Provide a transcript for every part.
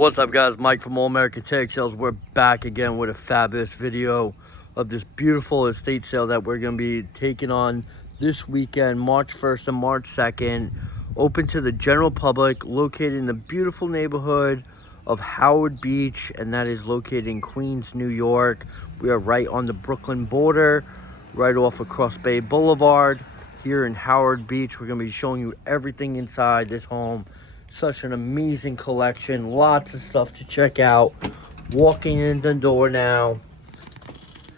What's up, guys? Mike from All American Tag Sales. We're back again with a fabulous video of this beautiful estate sale that we're going to be taking on this weekend, March 1st and March 2nd. Open to the general public, located in the beautiful neighborhood of Howard Beach, and that is located in Queens, New York. We are right on the Brooklyn border, right off of Cross Bay Boulevard here in Howard Beach. We're going to be showing you everything inside this home. Such an amazing collection, lots of stuff to check out. Walking in the door now,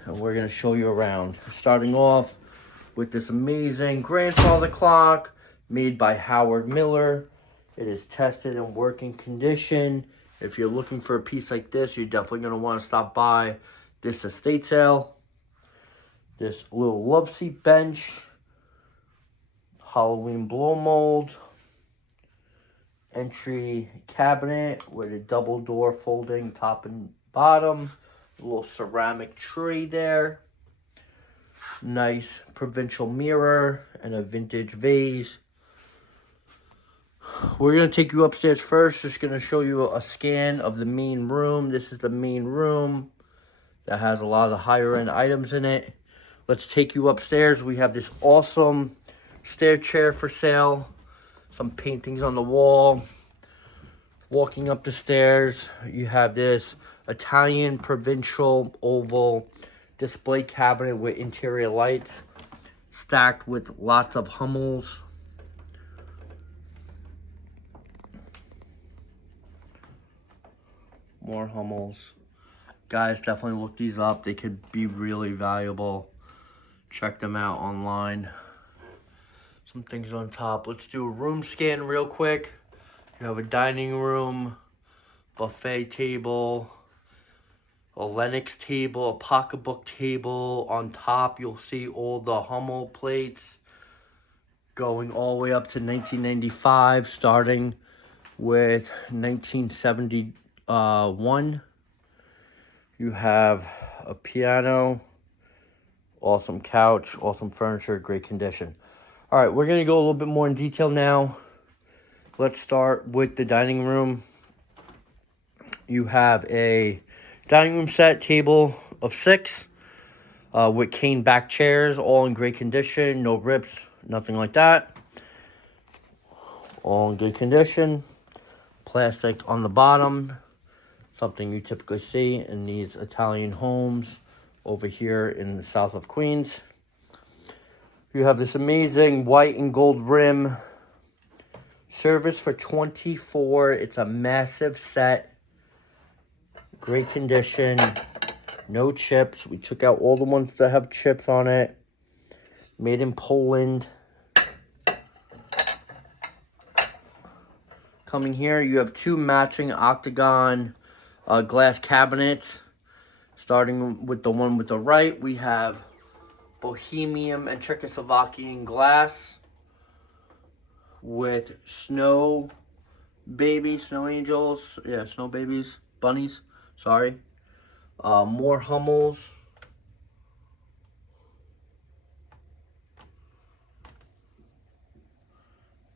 and we're going to show you around. Starting off with this amazing grandfather clock made by Howard Miller. It is tested in working condition. If you're looking for a piece like this, you're definitely going to want to stop by this estate sale. This little love seat bench, Halloween blow mold, entry cabinet with a double door folding top and bottom, a little ceramic tray there, nice provincial mirror, and a vintage vase. We're going to take you upstairs first. Just going to show you a scan of the main room. This is the main room that has a lot of the higher end items in it. Let's take you upstairs. We have this awesome stair chair for sale. Some paintings on the wall. Walking up the stairs, you have this Italian provincial oval display cabinet with interior lights, stacked with lots of Hummels. More Hummels. Guys, definitely look these up. They could be really valuable. Check them out online. Some things on top. Let's do a room scan real quick. You have a dining room, buffet table, a Lennox table, a pocketbook table. On top, you'll see all the Hummel plates going all the way up to 1995, starting with 1971. You have a piano, awesome couch, awesome furniture, great condition. All right, we're going to go a little bit more in detail now. Let's start with the dining room. You have a dining room set, table of 6 with cane back chairs, all in great condition, no rips, nothing like that. All in good condition. Plastic on the bottom, something you typically see in these Italian homes over here in the south of Queens. You have this amazing white and gold rim service for $24. It's a massive set. Great condition. No chips. We took out all the ones that have chips on it. Made in Poland. Coming here, you have 2 matching octagon glass cabinets. Starting with the one with the right, we have Bohemian and Czechoslovakian glass with snow babies, snow angels, snow babies, bunnies, sorry. More Hummels.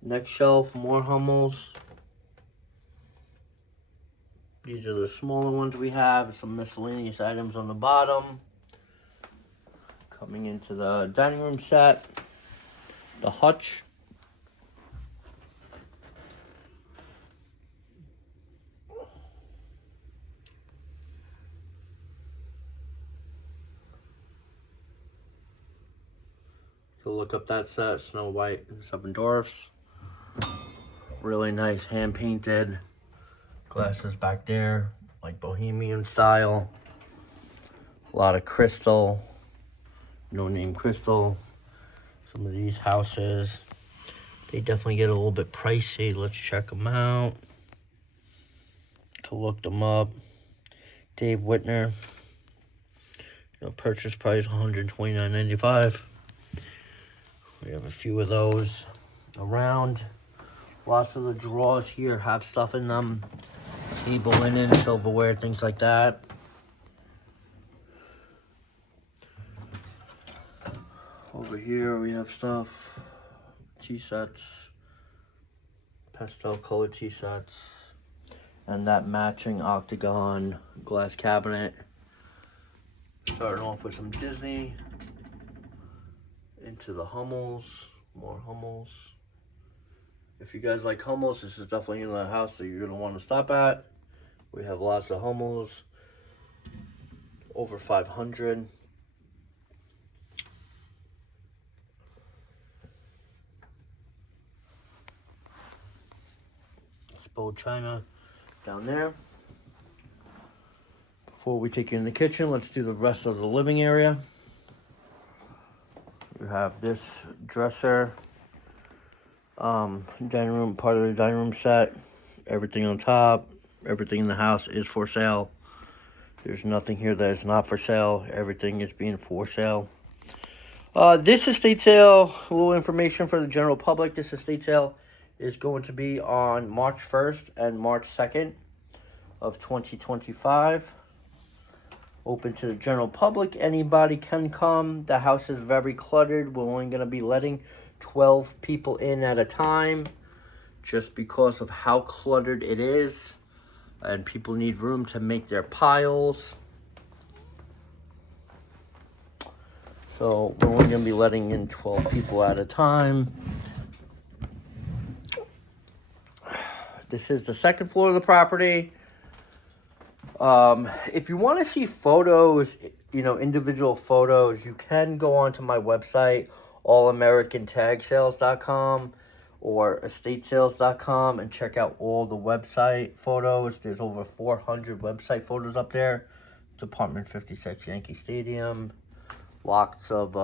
Next shelf, more Hummels. These are the smaller ones we have, some miscellaneous items on the bottom. Coming into the dining room set, the hutch. Look up that set, Snow White and Seven Dwarfs. Really nice hand painted glasses back there, like Bohemian style. A lot of crystal, no name crystal. Some of these houses, they definitely get a little bit pricey. Let's check them out. Can look them up. Dave Whitner. Purchase price $129.95. We have a few of those around. Lots of the drawers here have stuff in them. Table linen, silverware, things like that. Over here we have stuff. Tea sets. Pastel colored tea sets. And that matching octagon glass cabinet. Starting off with some Disney. Into the Hummels. More Hummels. If you guys like Hummels, this is definitely in the house that you're going to want to stop at. We have lots of Hummels. Over 500. Spoiled China down there. Before we take you in the kitchen, let's do the rest of the living area. You have this dresser, dining room, part of the dining room set. Everything on top, everything in the house is for sale. There's nothing here that is not for sale. Everything is being for sale. This estate sale, a little information for the general public. This estate sale is going to be on March 1st and March 2nd of 2025. Open to the general public. Anybody can come. The house is very cluttered. We're only going to be letting 12 people in at a time just because of how cluttered it is. And people need room to make their piles. So we're only going to be letting in 12 people at a time. This is the second floor of the property. If you want to see photos, individual photos, you can go onto my website, allamericantagSales.com or estatesales.com, and check out all the website photos. There's over 400 website photos up there. Department 56 Yankee Stadium. Lots of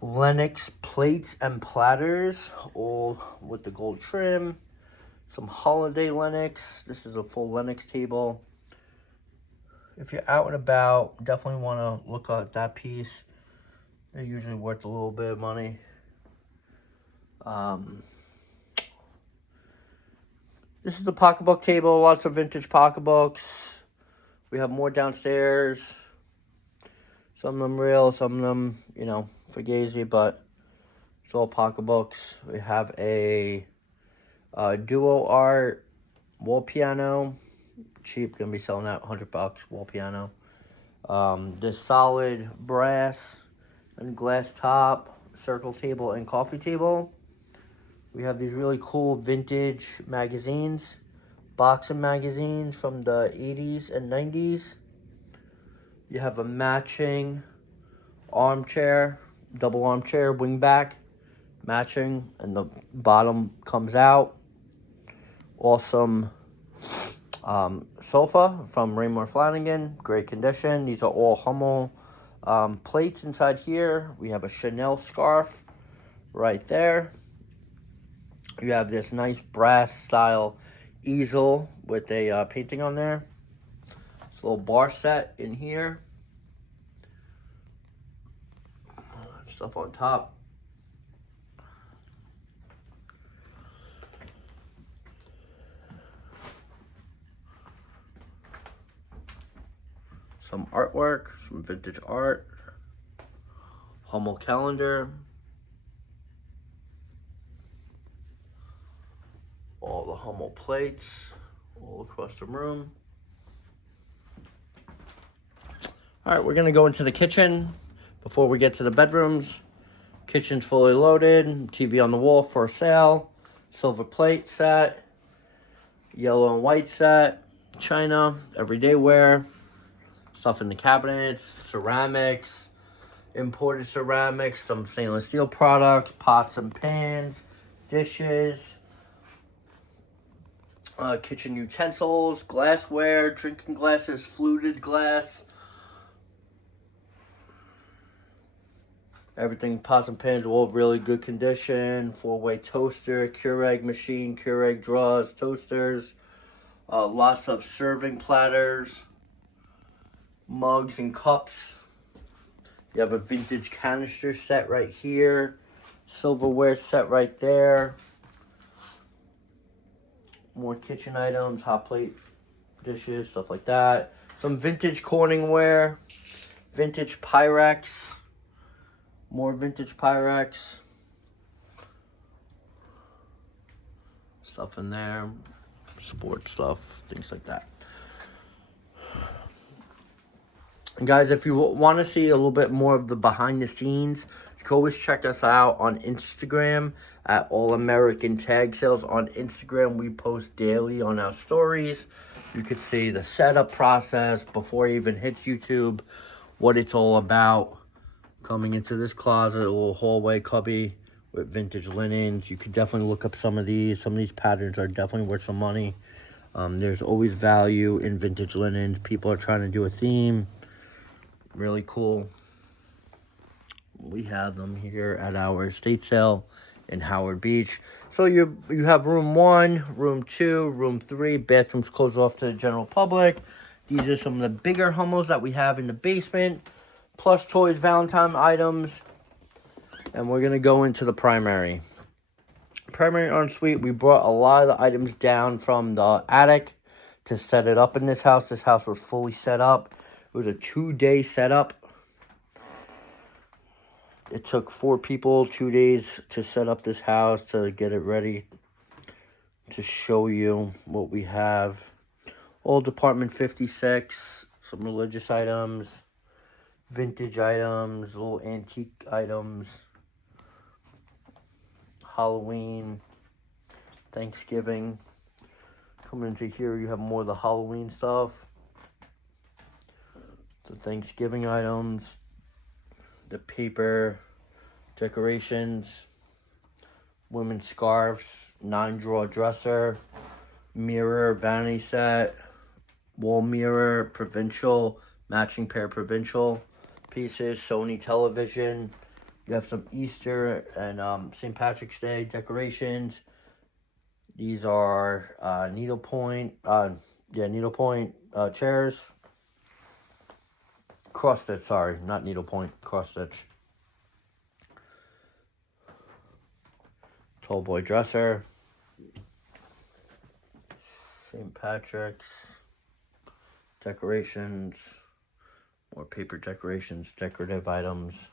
Lennox plates and platters, all with the gold trim. Some holiday Lennox. This is a full Lennox table. If you're out and about, definitely want to look at that piece. They're usually worth a little bit of money. This is the pocketbook table. Lots of vintage pocketbooks. We have more downstairs. Some of them real, some of them, fugazi, but it's all pocketbooks. We have a duo art wall piano. Cheap, gonna be selling that $100 wall piano. This solid brass and glass top circle table and coffee table. We have these really cool vintage magazines, boxing magazines from the 80s and 90s. You have a matching armchair, double armchair, wing back, matching, and the bottom comes out. Awesome sofa from Raymore Flanagan, great condition. These are all Hummel plates inside here. We have a Chanel scarf right there. You have this nice brass style easel with a painting on there. It's a little bar set in here. Stuff on top. Some artwork, some vintage art. Hummel calendar. All the Hummel plates all across the room. All right, we're going to go into the kitchen before we get to the bedrooms. Kitchen's fully loaded. TV on the wall for sale. Silver plate set. Yellow and white set. China. Everyday wear. Stuff in the cabinets. Ceramics. Imported ceramics. Some stainless steel products. Pots and pans. Dishes. Kitchen utensils. Glassware. Drinking glasses. Fluted glass. Everything, pots and pans, all really good condition. 4-way toaster, Keurig machine, Keurig drawers, toasters. Lots of serving platters, mugs and cups. You have a vintage canister set right here. Silverware set right there. More kitchen items, hot plate dishes, stuff like that. Some vintage Corningware, vintage Pyrex. More vintage Pyrex. Stuff in there. sports stuff, things like that. And guys, if you want to see a little bit more of the behind the scenes, you can always check us out on Instagram at All American Tag Sales. On Instagram, we post daily on our stories. You could see the setup process before it even hits YouTube, what it's all about. Coming into this closet, a little hallway cubby with vintage linens. You could definitely look up some of these. Some of these patterns are definitely worth some money. There's always value in vintage linens. People are trying to do a theme. Really cool. We have them here at our estate sale in Howard Beach. So you have room 1, room 2, room 3. Bathrooms closed off to the general public. These are some of the bigger Hummels that we have in the basement. Plus toys, Valentine items. And we're going to go into the primary. Primary ensuite, we brought a lot of the items down from the attic to set it up in this house. This house was fully set up. It was a 2-day setup. It took 4 people 2 days to set up this house, to get it ready to show you what we have. Old Department 56, some religious items, vintage items, little antique items, Halloween, Thanksgiving. Coming into here, you have more of the Halloween stuff. The Thanksgiving items, the paper decorations, women's scarves, 9-drawer dresser, mirror, vanity set, wall mirror, provincial, matching pair provincial pieces, Sony television. You have some Easter and St. Patrick's Day decorations. These are needlepoint chairs. Cross stitch, sorry, not needlepoint, cross stitch. Tall boy dresser. St. Patrick's decorations. More paper decorations, decorative items.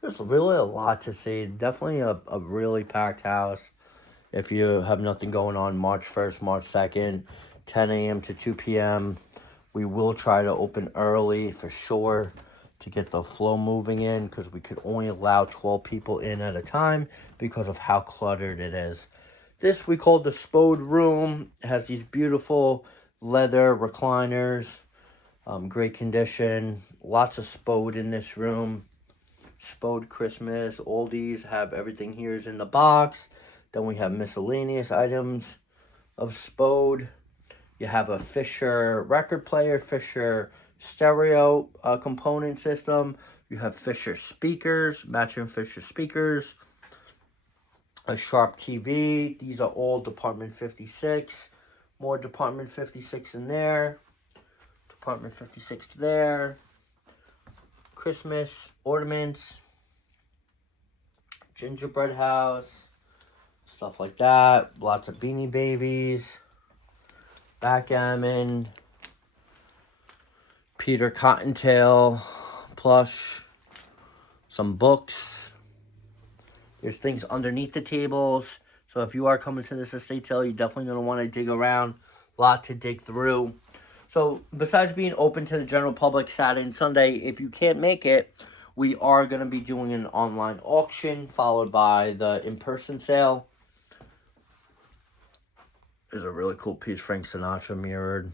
There's really a lot to see. Definitely a really packed house. If you have nothing going on March 1st, March 2nd, 10 a.m. to 2 p.m., we will try to open early for sure to get the flow moving in, because we could only allow 12 people in at a time because of how cluttered it is. This we call the Spode room. It has these beautiful leather recliners, great condition. Lots of Spode in this room. Spode Christmas. All these have everything here is in the box. Then we have miscellaneous items of Spode. You have a Fisher record player, Fisher stereo component system. You have Fisher speakers, matching Fisher speakers. A Sharp TV. These are all Department 56. More Department 56 in there. Department 56 there. Christmas ornaments. Gingerbread house. Stuff like that. Lots of Beanie Babies. Backgammon, Peter Cottontail plush, some books. There's things underneath the tables. So if you are coming to this estate sale, you're definitely going to want to dig around. A lot to dig through. So besides being open to the general public Saturday and Sunday, if you can't make it, we are going to be doing an online auction followed by the in-person sale. There's a really cool piece, Frank Sinatra mirrored.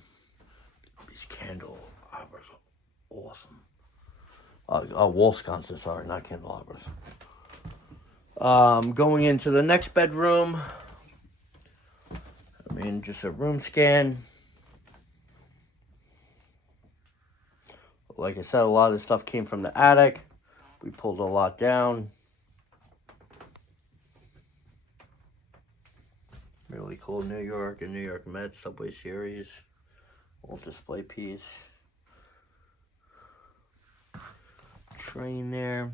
These candelabras are awesome. Wall sconces, sorry, not candelabras. Going into the next bedroom. Just a room scan. Like I said, a lot of this stuff came from the attic. We pulled a lot down. Really cool New York and New York Mets Subway Series. Old display piece. Train there.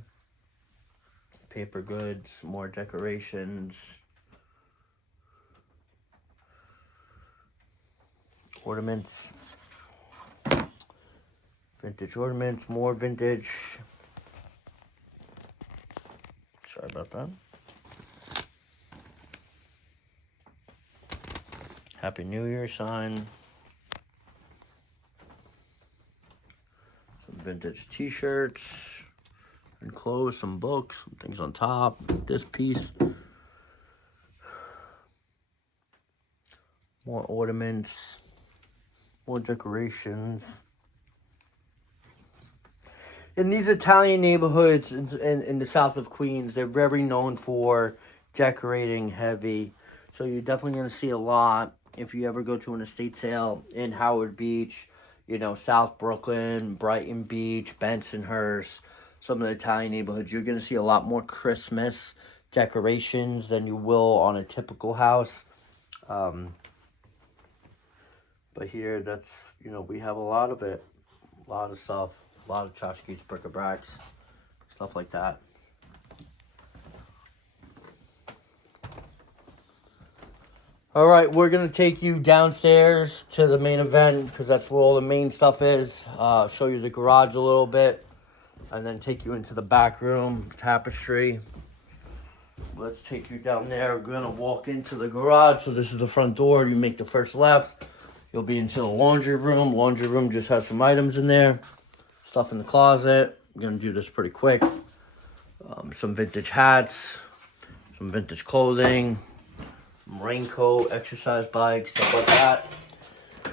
Paper goods. More decorations. Ornaments. Vintage ornaments. More vintage. Sorry about that. Happy New Year sign. Some vintage t-shirts and clothes, some books, some things on top. This piece. More ornaments. More decorations. In these Italian neighborhoods in the south of Queens, they're very known for decorating heavy. So you're definitely going to see a lot if you ever go to an estate sale in Howard Beach, you know, South Brooklyn, Brighton Beach, Bensonhurst, some of the Italian neighborhoods. You're going to see a lot more Christmas decorations than you will on a typical house. But here, that's, you know, we have a lot of it. A lot of stuff. A lot of tchotchkes, bric-a-bracs, stuff like that. All right, we're going to take you downstairs to the main event because that's where all the main stuff is. Show you the garage a little bit and then take you into the back room, tapestry. Let's take you down there. We're going to walk into the garage. So this is the front door. You make the first left. You'll be into the laundry room. Laundry room just has some items in there. Stuff in the closet. I'm going to do this pretty quick. Some vintage hats. Some vintage clothing. Raincoat, exercise bike, stuff like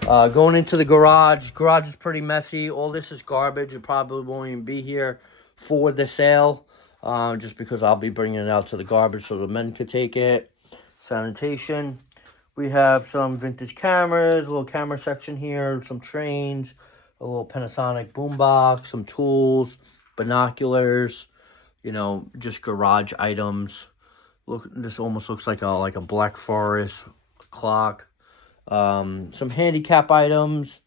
that. Going into the garage. Garage is pretty messy. All this is garbage. It probably won't even be here for the sale. Just because I'll be bringing it out to the garbage so the men could take it. Sanitation. We have some vintage cameras. A little camera section here. Some trains. A little Panasonic boombox, some tools, binoculars, you know, just garage items. Look, this almost looks like a Black Forest clock. Some handicap items.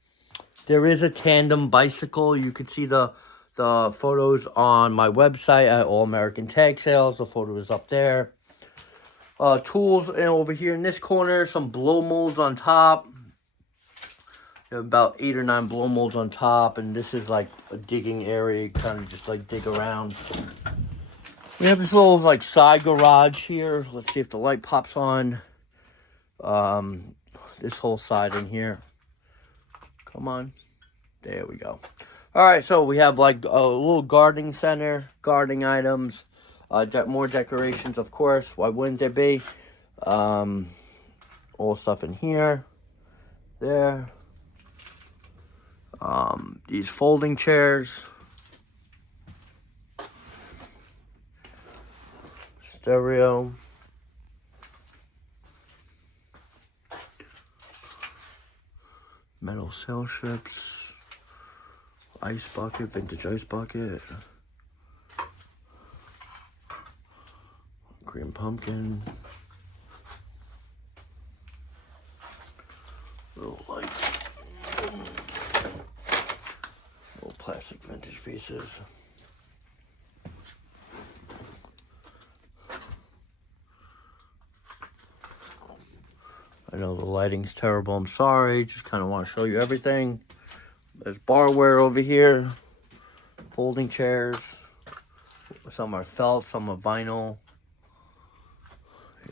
There is a tandem bicycle. You can see the photos on my website at All American Tag Sales. The photo is up there. Tools, and over here in this corner, some blow molds on top. About 8 or 9 blow molds on top, and this is like a digging area. You kind of just like dig around. We have this little like side garage here. Let's see if the light pops on. This whole side in here. Come on. There we go. All right, so we have like a little gardening center, gardening items, more decorations, of course. Why wouldn't there be? All stuff in here, there. These folding chairs, stereo, metal sail ships, ice bucket, vintage ice bucket, green pumpkin, little light. Plastic vintage pieces. I know the lighting's terrible. I'm sorry. Just kind of want to show you everything. There's barware over here. Folding chairs. Some are felt, some are vinyl.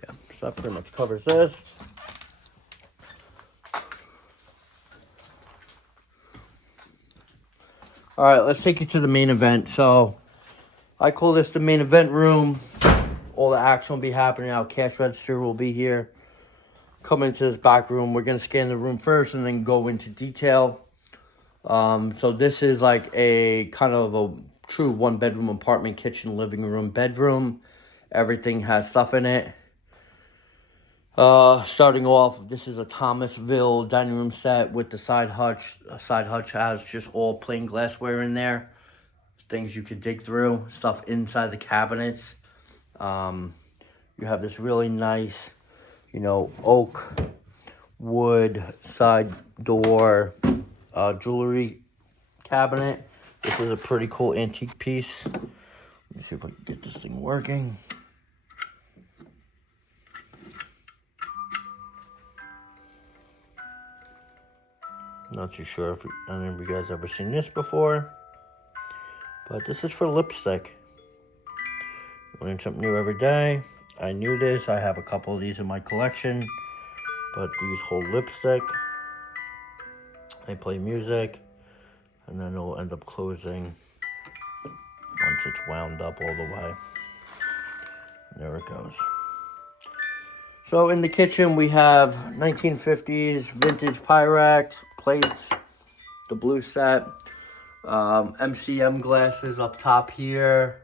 Yeah, so that pretty much covers this. All right, let's take you to the main event. So I call this the main event room. All the action will be happening now. Cash register will be here. Come into this back room. We're going to scan the room first and then go into detail. So this is like a kind of a true one-bedroom apartment, kitchen, living room, bedroom. Everything has stuff in it. Starting off, this is a Thomasville dining room set with the side hutch. Side hutch has just all plain glassware in there. Things you could dig through. Stuff inside the cabinets. You have this really nice, you know, oak, wood, side door, jewelry cabinet. This is a pretty cool antique piece. Let me see if I can get this thing working. Not too sure if any of you guys ever seen this before, but this is for lipstick. Learn something new every day. I knew this. I have a couple of these in my collection, but these hold lipstick. They play music, and then it'll end up closing once it's wound up all the way. And there it goes. So in the kitchen, we have 1950s vintage Pyrex plates, the blue set, MCM glasses up top here.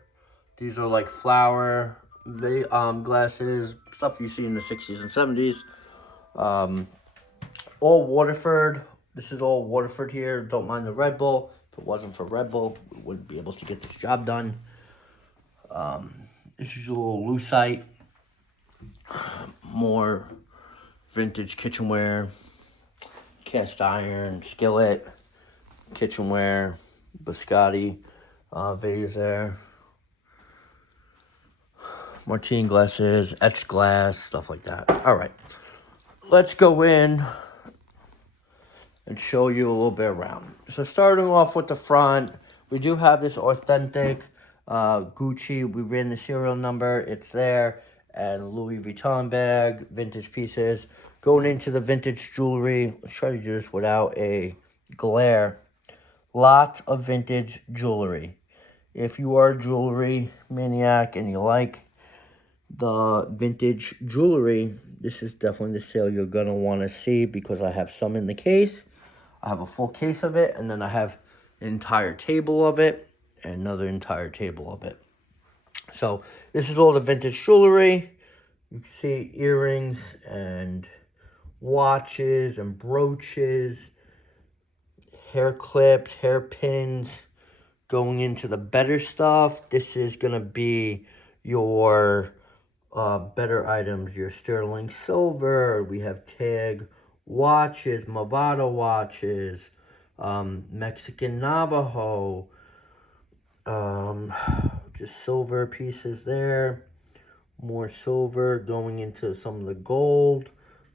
These are like flower glasses, stuff you see in the 60s and 70s. All Waterford. This is all Waterford here. Don't mind the Red Bull. If it wasn't for Red Bull, we wouldn't be able to get this job done. This is a little lucite. More vintage kitchenware, cast iron, skillet, kitchenware, biscotti, vase there. Martini glasses, etched glass, stuff like that. All right, let's go in and show you a little bit around. So starting off with the front, we do have this authentic Gucci. We ran the serial number. It's there. And Louis Vuitton bag, vintage pieces. Going into the vintage jewelry. Let's try to do this without a glare. Lots of vintage jewelry. If you are a jewelry maniac and you like the vintage jewelry, this is definitely the sale you're going to want to see, because I have some in the case. I have a full case of it, and then I have an entire table of it, and another entire table of it. So this is all the vintage jewelry. You can see earrings and watches and brooches, hair clips, hair pins. Going into the better stuff, this is going to be your better items, your sterling silver. We have tag watches, Movado watches, Mexican Navajo, just silver pieces there. More silver going into some of the gold,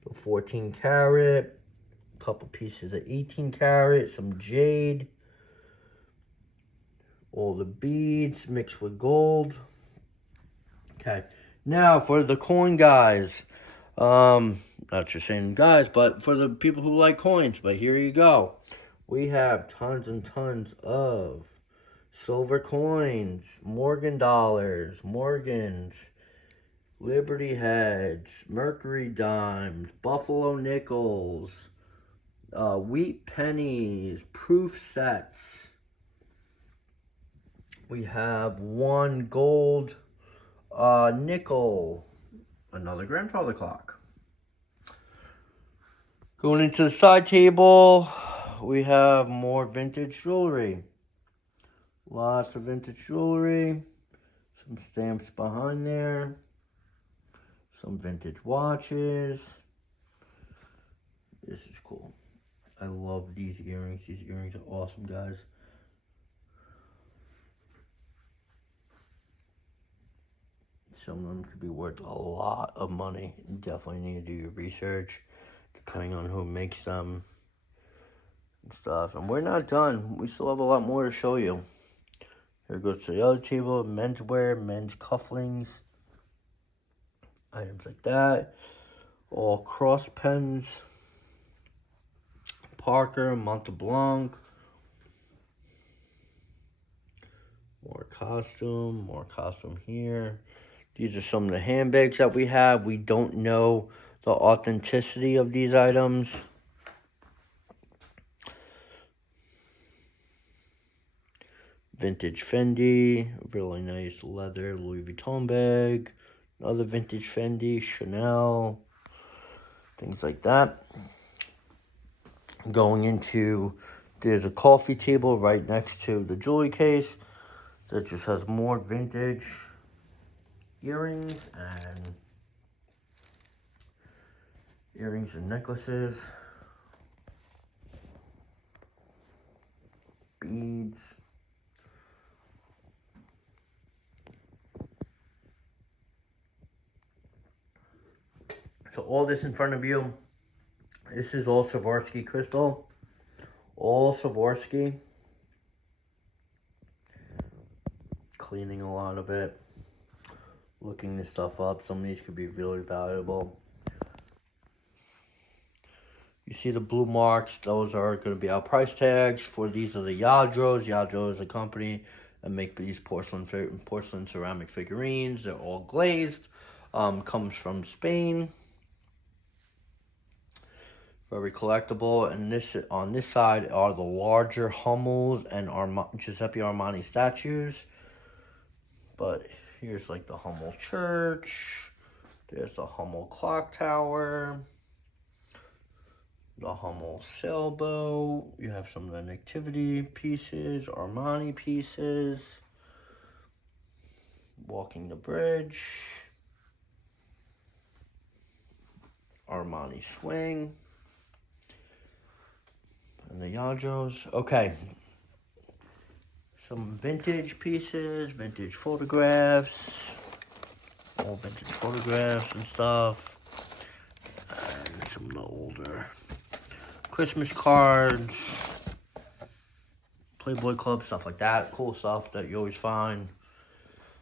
the 14 karat, a couple pieces of 18 karat, some jade, all the beads mixed with gold. Okay, now for the coin guys, not just saying guys, but for the people who like coins, but here you go. We have tons and tons of silver coins, Morgan dollars, Morgans, Liberty heads, Mercury dimes, Buffalo nickels, wheat pennies, proof sets. We have one gold nickel, another grandfather clock. Going into the side table, we have more vintage jewelry. Lots of vintage jewelry, some stamps behind there. Some vintage watches. This is cool. I love these earrings. These earrings are awesome, guys. Some of them could be worth a lot of money. You definitely need to do your research, depending on who makes them and stuff. And we're not done. We still have a lot more to show you. Here goes to the other table. Menswear, men's cufflinks. Items like that. All cross pens. Parker, Montblanc. More costume here. These are some of the handbags that we have. We don't know the authenticity of these items. Vintage Fendi, really nice leather Louis Vuitton bag. Another vintage Fendi, Chanel, things like that. Going into, there's a coffee table right next to the jewelry case that just has more vintage earrings and necklaces, beads. So all this in front of you, this is all Swarovski crystal. All Swarovski. Cleaning a lot of it. Looking this stuff up. Some of these could be really valuable. You see the blue marks, those are going to be our price tags. For these are the Yadros. Yadro is a company that make these porcelain ceramic figurines. They're all glazed. Comes from Spain. Very collectible. And this on this side are the larger Hummels and Giuseppe Armani statues. But here's like the Hummel Church. There's the Hummel Clock Tower. The Hummel sailboat. You have some of the Nativity pieces, Armani pieces. Walking the bridge. Armani swing. And the Yadros. Okay. Some vintage pieces, vintage photographs. All vintage photographs and stuff. And some of the older Christmas cards. Playboy Club, stuff like that. Cool stuff that you always find.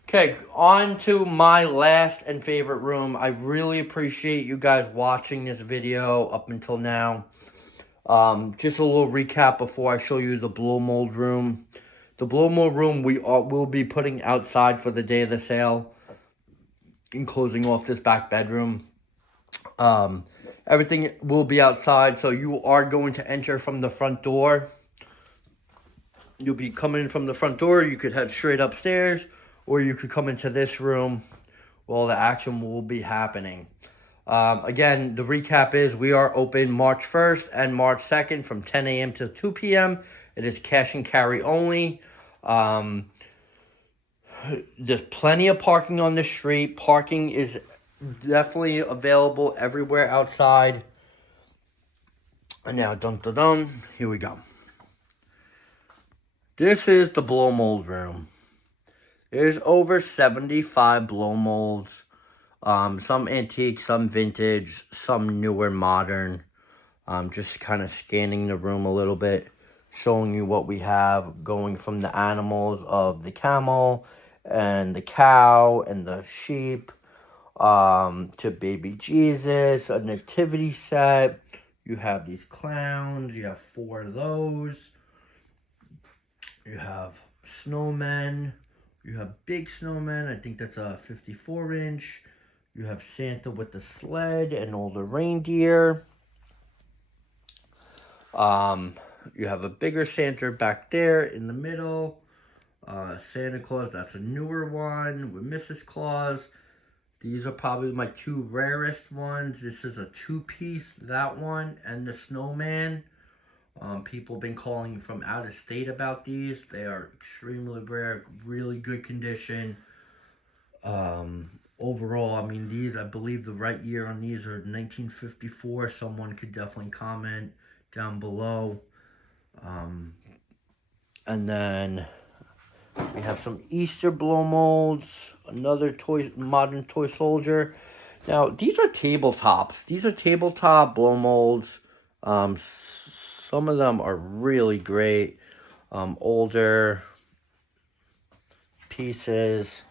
Okay, on to my last and favorite room. I really appreciate you guys watching this video up until now. Just a little recap before I show you the blow mold room. The blow mold room will be putting outside for the day of the sale and closing off this back bedroom. Everything will be outside, so you are going to enter from the front door. You'll be coming in from the front door. You could head straight upstairs, or you could come into this room where all the action will be happening. Again, the recap is we are open March 1st and March 2nd from 10 a.m. to 2 p.m. It is cash and carry only. There's plenty of parking on the street. Parking is definitely available everywhere outside. And now, here we go. This is the blow mold room. There's over 75 blow molds. Some antique, some vintage, some newer, modern. Just kind of scanning the room a little bit, showing you what we have, going from the animals of the camel and the cow and the sheep, to baby Jesus, a nativity set. You have these clowns. You have 4 of those. You have snowmen. You have big snowmen. I think that's a 54-inch. You have Santa with the sled and all the reindeer. You have a bigger Santa back there in the middle. Santa Claus, that's a newer one with Mrs. Claus. These are probably my 2 rarest ones. This is a 2-piece, that one, and the snowman. People have been calling from out of state about these. They are extremely rare, really good condition. Overall, I mean, these, I believe the right year on these are 1954. Someone could definitely comment down below. And then we have some Easter blow molds, another modern toy soldier. Now, these are tabletops. These are tabletop blow molds. Some of them are really great. Older pieces.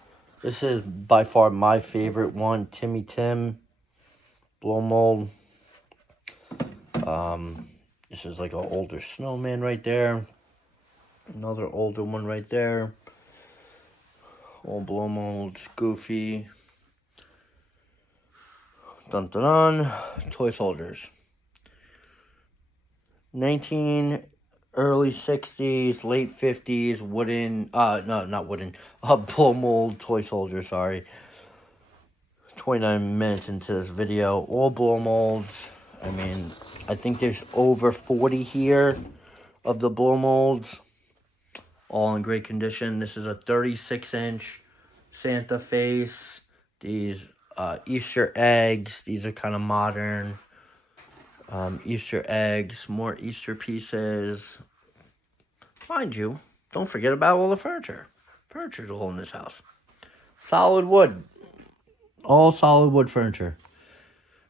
This is by far my favorite one, Timmy Tim blow mold. This is like an older snowman right there. Another older one right there. All blow molds, Goofy. Dun dun dun. Toy soldiers. Early 60s, late 50s, wooden, no, not wooden, blow mold toy soldier, sorry. 29 minutes into this video, all blow molds. I mean, I think there's over 40 here of the blow molds, all in great condition. This is a 36-inch Santa face. These Easter eggs, these are kind of modern. Easter eggs, more Easter pieces. Mind you, don't forget about all the furniture. Furniture's all in this house. Solid wood. All solid wood furniture.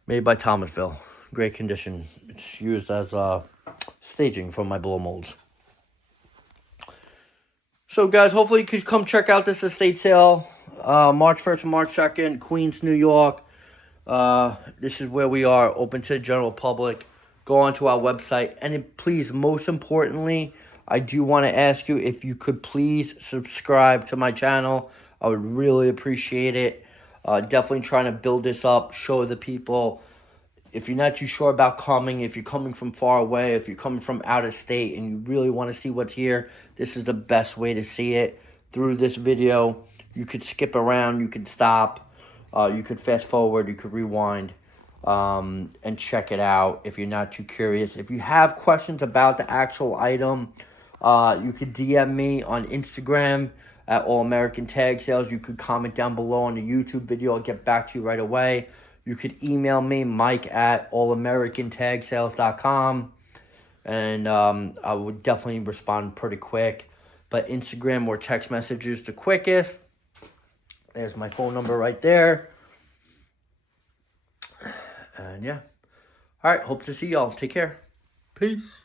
Made by Thomasville. Great condition. It's used as staging for my blow molds. So guys, hopefully you could come check out this estate sale. March 1st and March 2nd, Queens, New York. This is where we are, open to the general public. go onto our website. And please, most importantly, I do want to ask you if you could please subscribe to my channel. I would really appreciate it. Definitely trying to build this up, show the people. If you're not too sure about coming, if you're coming from far away, if you're coming from out of state and you really want to see what's here, this is the best way to see it through this video. You could skip around, you could stop, you could fast forward, you could rewind, and check it out if you're not too curious. If you have questions about the actual item, you could DM me on Instagram at All American Tag Sales. You could comment down below on the YouTube video. I'll get back to you right away. You could email me, Mike at allamericantagSales.com. And I would definitely respond pretty quick. But Instagram or text messages the quickest. There's my phone number right there. And yeah. All right. Hope to see y'all. Take care. Peace.